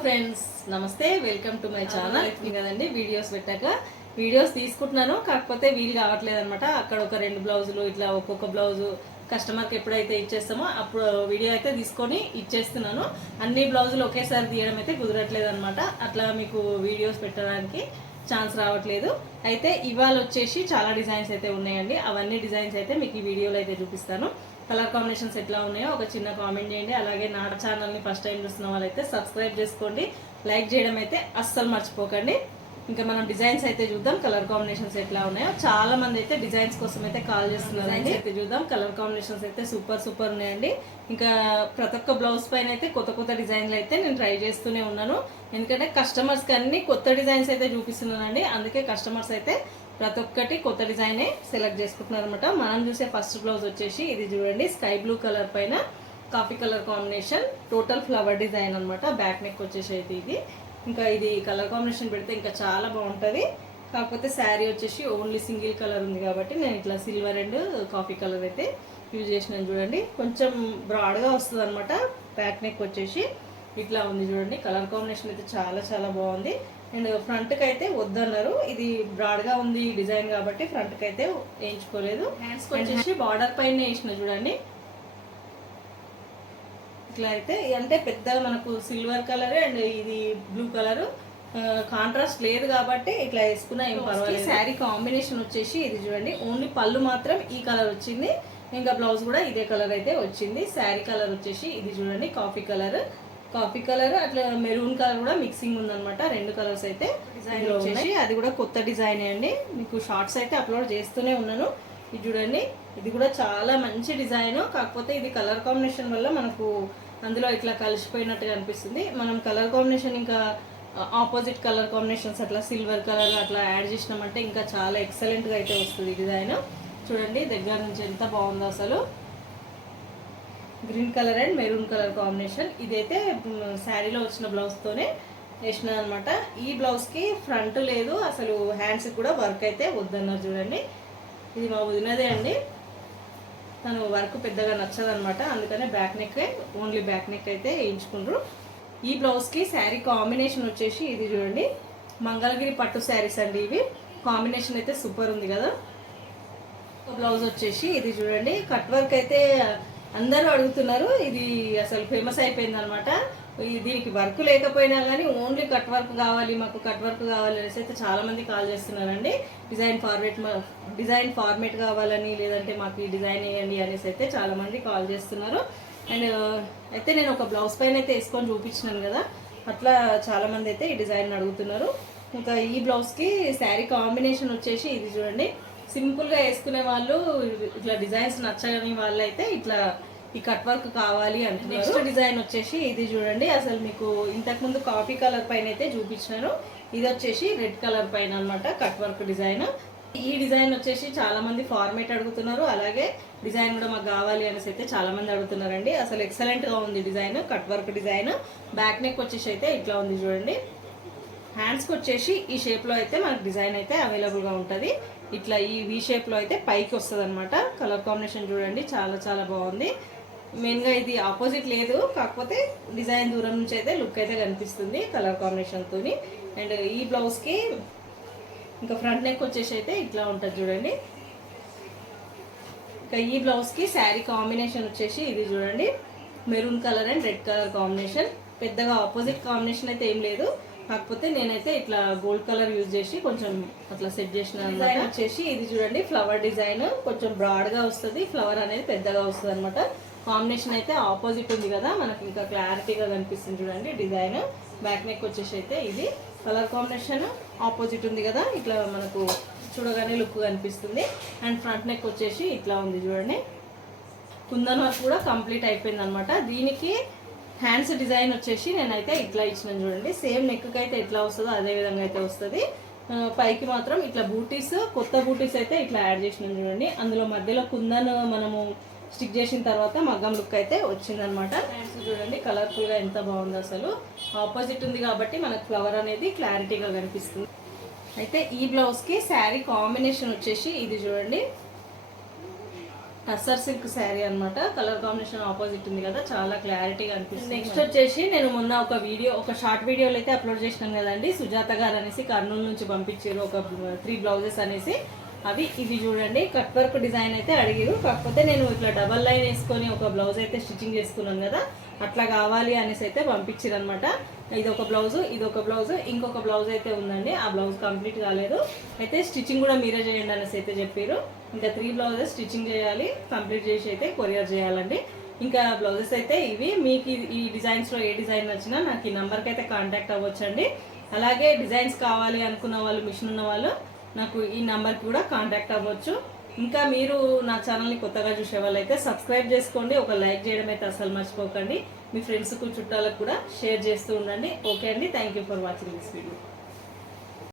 Friends నమస్తే welcome to my channel కదండి videos పెట్టాక. వీడియోస్ తీసుకుంటున్నాను. కాకపోతే వీలు కావట్లేదు అనమాట అక్కడ ఒక రెండు బ్లౌజులు ఇట్లా ఒక్కొక్క బ్లౌజు కస్టమర్కి ఎప్పుడైతే ఇచ్చేస్తామో అప్పుడు వీడియో అయితే తీసుకొని ఇచ్చేస్తున్నాను. అన్ని బ్లౌజులు ఒకేసారి తీయడం అయితే కుదరట్లేదు అనమాట అట్లా మీకు వీడియోస్ పెట్టడానికి ఛాన్స్ రావట్లేదు. అయితే ఇవాళ వచ్చేసి చాలా డిజైన్స్ అయితే ఉన్నాయండి. అవన్నీ డిజైన్స్ అయితే మీకు ఈ వీడియోలో అయితే చూపిస్తాను. కలర్ కాంబినేషన్స్ ఎట్లా ఉన్నాయో ఒక చిన్న కామెంట్ చేయండి. అలాగే నా ఛానల్ని ఫస్ట్ టైం చూస్తున్న వాళ్ళైతే సబ్స్క్రైబ్ చేసుకోండి. లైక్ చేయడం అయితే అస్సలు మర్చిపోకండి. ఇంకా మనం డిజైన్స్ అయితే చూద్దాం కలర్ కాంబినేషన్స్ ఎట్లా ఉన్నాయో. చాలా మంది అయితే డిజైన్స్ కోసం అయితే కాల్ చేస్తున్నారండి. అయితే చూద్దాం కలర్ కాంబినేషన్స్ అయితే సూపర్ సూపర్ ఉన్నాయండి. ఇంకా ప్రతి ఒక్క బ్లౌజ్ పైన అయితే కొత్త కొత్త డిజైన్లు అయితే నేను ట్రై చేస్తూనే ఉన్నాను. ఎందుకంటే కస్టమర్స్కి అన్ని కొత్త డిజైన్స్ అయితే చూపిస్తున్నానండి. అందుకే కస్టమర్స్ అయితే ప్రతి ఒక్కటి కొత్త డిజైనే సెలెక్ట్ చేసుకుంటున్నారు అనమాట మనం చూసే ఫస్ట్ బ్లౌజ్ వచ్చేసి ఇది చూడండి స్కై బ్లూ కలర్ పైన coffee colour combination total flower design అనమాట బ్యాక్ నెక్ వచ్చేసి అయితే ఇది. ఇంకా ఇది కలర్ కాంబినేషన్ పెడితే ఇంకా చాలా బాగుంటుంది. కాకపోతే శారీ వచ్చేసి ఓన్లీ సింగిల్ కలర్ ఉంది కాబట్టి నేను ఇట్లా సిల్వర్ అండ్ కాఫీ కలర్ అయితే యూజ్ చేసినాను చూడండి. కొంచెం బ్రాడ్గా వస్తుంది అనమాట బ్యాక్ నెక్ వచ్చేసి ఇట్లా ఉంది చూడండి. కలర్ కాంబినేషన్ అయితే చాలా చాలా బాగుంది. అండ్ ఫ్రంట్కి అయితే వద్దన్నారు. ఇది బ్రాడ్గా ఉంది డిజైన్ కాబట్టి ఫ్రంట్కి అయితే వేయించుకోలేదు. వచ్చేసి బార్డర్ పైన వేసిన చూడండి. ఇట్లా అయితే అంటే పెద్దగా మనకు సిల్వర్ కలర్ అండ్ ఇది బ్లూ కలర్ కాంట్రాస్ట్ లేదు కాబట్టి ఇట్లా వేసుకున్నా ఏం పర్వాలేదు. శారీ కాంబినేషన్ వచ్చేసి ఇది చూడండి. ఓన్లీ పళ్ళు మాత్రం ఈ కలర్ వచ్చింది. ఇంకా బ్లౌజ్ కూడా ఇదే కలర్ అయితే వచ్చింది. శారీ కలర్ వచ్చేసి ఇది చూడండి కాఫీ కలర్ కాఫీ కలర్ అట్లా మెరూన్ కలర్ కూడా మిక్సింగ్ ఉందన్నమాట. రెండు కలర్స్ అయితే డిజైన్ వచ్చేసి అది కూడా కొత్త డిజైన్ అండి. మీకు షార్ట్స్ అయితే అప్లోడ్ చేస్తూనే ఉన్నాను. ఇది చూడండి. ఇది కూడా చాలా మంచి డిజైన్. కాకపోతే ఇది కలర్ కాంబినేషన్ వల్ల మనకు అందులో ఇట్లా కలిసిపోయినట్టుగా అనిపిస్తుంది. మనం కలర్ కాంబినేషన్ ఇంకా ఆపోజిట్ కలర్ కాంబినేషన్స్ అట్లా సిల్వర్ కలర్ అట్లా యాడ్ చేసినామంటే ఇంకా చాలా ఎక్సలెంట్గా అయితే వస్తుంది డిజైన్. చూడండి దగ్గర నుంచి ఎంత బాగుందో అసలు. Green colour and maroon colour combination. ఇదైతే శారీలో వచ్చిన బ్లౌజ్తోనే వేసిన అనమాట ఈ బ్లౌజ్కి ఫ్రంట్ లేదు. అసలు హ్యాండ్స్కి కూడా వర్క్ అయితే వద్దన్నారు చూడండి. ఇది మా వదినదే అండి. తను వర్క్ పెద్దగా నచ్చదనమాట. అందుకనే back neck only back neck అయితే వేయించుకుండ్రు. ఈ బ్లౌజ్కి శారీ కాంబినేషన్ వచ్చేసి ఇది చూడండి. మంగళగిరి పట్టు శారీస్ అండి ఇవి. కాంబినేషన్ అయితే సూపర్ ఉంది కదా. బ్లౌజ్ వచ్చేసి ఇది చూడండి. కట్ వర్క్ అయితే అందరూ అడుగుతున్నారు. ఇది అసలు ఫేమస్ అయిపోయింది అనమాట దీనికి వర్క్ లేకపోయినా కానీ ఓన్లీ కట్ వర్క్ కావాలి మాకు కట్ వర్క్ కావాలి అనేసి అయితే చాలా మంది కాల్ చేస్తున్నారండి. డిజైన్ ఫార్మేట్ డిజైన్ ఫార్మేట్ కావాలని లేదంటే మాకు ఈ డిజైన్ వేయండి అనేసి అయితే చాలా మంది కాల్ చేస్తున్నారు. అండ్ అయితే నేను ఒక బ్లౌజ్ పైన అయితే వేసుకొని చూపించినాను కదా అట్లా చాలా మంది అయితే ఈ డిజైన్ అడుగుతున్నారు. ఇంకా ఈ బ్లౌజ్కి శారీ కాంబినేషన్ వచ్చేసి ఇది చూడండి. సింపుల్గా వేసుకునే వాళ్ళు ఇట్లా డిజైన్స్ నచ్చని వాళ్ళు అయితే ఇట్లా ఈ కట్ వర్క్ కావాలి అంటే నెక్స్ట్ డిజైన్ వచ్చేసి ఇది చూడండి. అసలు మీకు ఇంతకుముందు కాఫీ కలర్ పైన అయితే చూపించినాను. ఇది వచ్చేసి రెడ్ కలర్ పైన అనమాట కట్ వర్క్ డిజైన్. ఈ డిజైన్ వచ్చేసి చాలా మంది ఫార్మేట్ అడుగుతున్నారు. అలాగే డిజైన్ కూడా మాకు కావాలి అనేసి అయితే చాలా మంది అడుగుతున్నారండి. అసలు ఎక్సలెంట్గా ఉంది design cut work design. Back neck వచ్చేసి అయితే ఇట్లా ఉంది చూడండి. హ్యాండ్స్కి వచ్చేసి ఈ షేప్లో అయితే మనకు డిజైన్ అయితే అవైలబుల్గా ఉంటుంది. ఇట్లా ఈ వి షేప్లో అయితే పైకి వస్తుంది అనమాట కలర్ కాంబినేషన్ చూడండి. చాలా చాలా బాగుంది. మెయిన్గా ఇది ఆపోజిట్ లేదు. కాకపోతే డిజైన్ దూరం నుంచి అయితే లుక్ అయితే కనిపిస్తుంది కలర్ కాంబినేషన్తో అండ్ ఈ బ్లౌజ్కి ఇంకా ఫ్రంట్ నెక్ వచ్చేసి అయితే ఇట్లా ఉంటుంది చూడండి. ఇంకా ఈ బ్లౌజ్కి శారీ కాంబినేషన్ వచ్చేసి ఇది చూడండి. Maroon colour and red colour combination. పెద్దగా ఆపోజిట్ కాంబినేషన్ అయితే ఏం లేదు. కాకపోతే నేనైతే ఇట్లా గోల్డ్ కలర్ యూజ్ చేసి కొంచెం అట్లా సెట్ చేసిన అనమాట వచ్చేసి ఇది చూడండి ఫ్లవర్ డిజైన్ కొంచెం బ్రాడ్గా వస్తుంది ఫ్లవర్ అనేది పెద్దగా వస్తుంది అనమాట కాంబినేషన్ అయితే ఆపోజిట్ ఉంది కదా మనకి ఇంకా క్లారిటీగా కనిపిస్తుంది చూడండి డిజైన్ బ్యాక్ నెక్ వచ్చేసి అయితే ఇది. కలర్ కాంబినేషన్ ఆపోజిట్ ఉంది కదా ఇట్లా మనకు చూడగానే లుక్ కనిపిస్తుంది. అండ్ ఫ్రంట్ నెక్ వచ్చేసి ఇట్లా ఉంది చూడండి. కుందన్ వర్క్ కూడా కంప్లీట్ అయిపోయింది అనమాట దీనికి హ్యాండ్స్ డిజైన్ వచ్చేసి నేనైతే ఇట్లా ఇచ్చిన చూడండి. సేమ్ నెక్ అయితే ఎట్లా వస్తుందో అదే విధంగా అయితే వస్తుంది. పైకి మాత్రం ఇట్లా బూటీస్ కొత్త బూటీస్ అయితే ఇట్లా యాడ్ చేసినాం చూడండి. అందులో మధ్యలో కుందన్ మనము స్టిక్ చేసిన తర్వాత మగ్గం లుక్ అయితే వచ్చిందనమాట. హ్యాండ్స్ చూడండి కలర్ఫుల్గా ఎంత బాగుందో అసలు. ఆపోజిట్ ఉంది కాబట్టి మనకు ఫ్లవర్ అనేది క్లారిటీగా కనిపిస్తుంది. అయితే ఈ బ్లౌజ్కి శారీ కాంబినేషన్ వచ్చేసి ఇది చూడండి. టస్సర్ సిల్క్ శారీ అనమాట కలర్ కాంబినేషన్ ఆపోజిట్ ఉంది కదా చాలా క్లారిటీగా అనిపిస్తుంది. నెక్స్ట్ వచ్చేసి నేను మొన్న ఒక వీడియో ఒక షార్ట్ వీడియోలో అయితే అప్లోడ్ చేసినాను కదండి. సుజాత గారు అనేసి కర్నూలు నుంచి పంపించారు ఒక త్రీ బ్లౌజెస్ అనేసి. అవి ఇవి చూడండి. కట్ వర్క్ డిజైన్ అయితే అడిగిరు. కాకపోతే నేను ఇట్లా డబల్ లైన్ వేసుకొని ఒక బ్లౌజ్ అయితే స్టిచ్చింగ్ చేసుకున్నాను కదా అట్లా కావాలి అనేసి అయితే పంపించారు అనమాట ఇది ఒక బ్లౌజ్ ఇది ఒక బ్లౌజ్ ఇంకొక బ్లౌజ్ అయితే ఉందండి. ఆ బ్లౌజ్ కంప్లీట్ కాలేదు. అయితే స్టిచ్చింగ్ కూడా మీరే చేయండి అనేసి అయితే చెప్పారు. ఇంకా త్రీ బ్లౌజెస్ స్టిచ్చింగ్ చేయాలి కంప్లీట్ చేసి అయితే కొరియర్ చేయాలండి. ఇంకా బ్లౌజెస్ అయితే ఇవి మీకు ఈ- డిజైన్స్లో ఏ డిజైన్ నచ్చినా నాకు ఈ నెంబర్కి అయితే కాంటాక్ట్ అవ్వచ్చండి. అలాగే డిజైన్స్ కావాలి అనుకున్న వాళ్ళు మిషన్ ఉన్న వాళ్ళు నాకు ఈ నెంబర్కి కూడా కాంటాక్ట్ అవ్వచ్చు. ఇంకా మీరు నా ఛానల్ని కొత్తగా చూసే వాళ్ళైతే సబ్స్క్రైబ్ చేసుకోండి ఒక లైక్ చేయడం అయితే అసలు మర్చిపోకండి. మీ ఫ్రెండ్స్కు చుట్టాలకు కూడా షేర్ చేస్తూ ఉండండి. ఓకే అండి? Thank you for watching this video